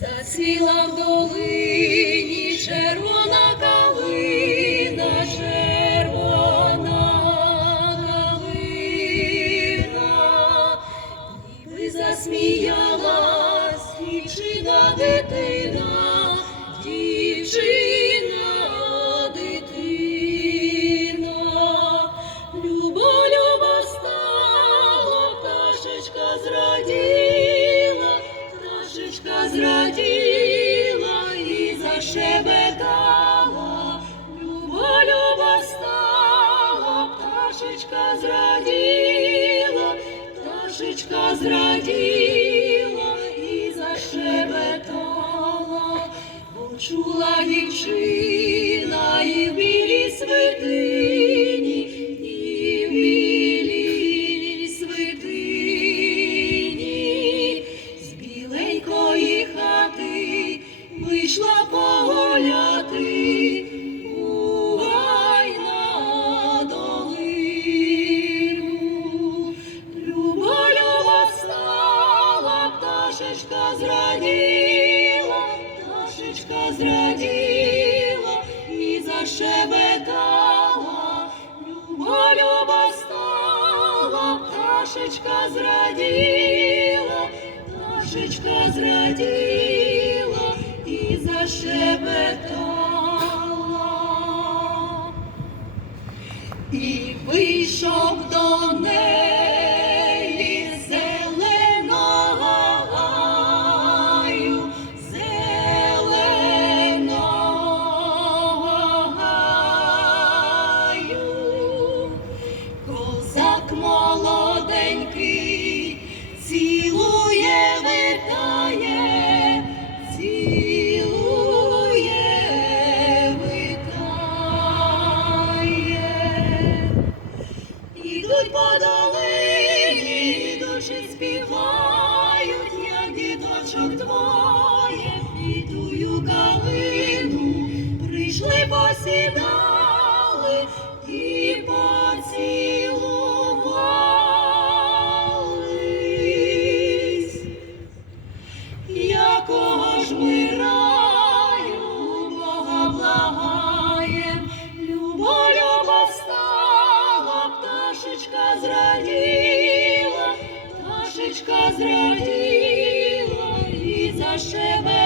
Зацвіла в долині червона пташечка зраділа і зашебетала, почула дівчина і білі білій пташечка зраділа, пташечка зраділа і зашебетала. Любо, любо стала, пташечка зраділа, пташечка зраділа і зашебетала. І вийшов до неї молоденький цілує, витає, цілує, витає. Ідуть по долині, ідучи співають, як діточок двоє, під калину прийшли посідати. кого ж ми раю, Бога благаєм, любо, люба встала, пташечка зраділа, пташечка зраділа і зашеве.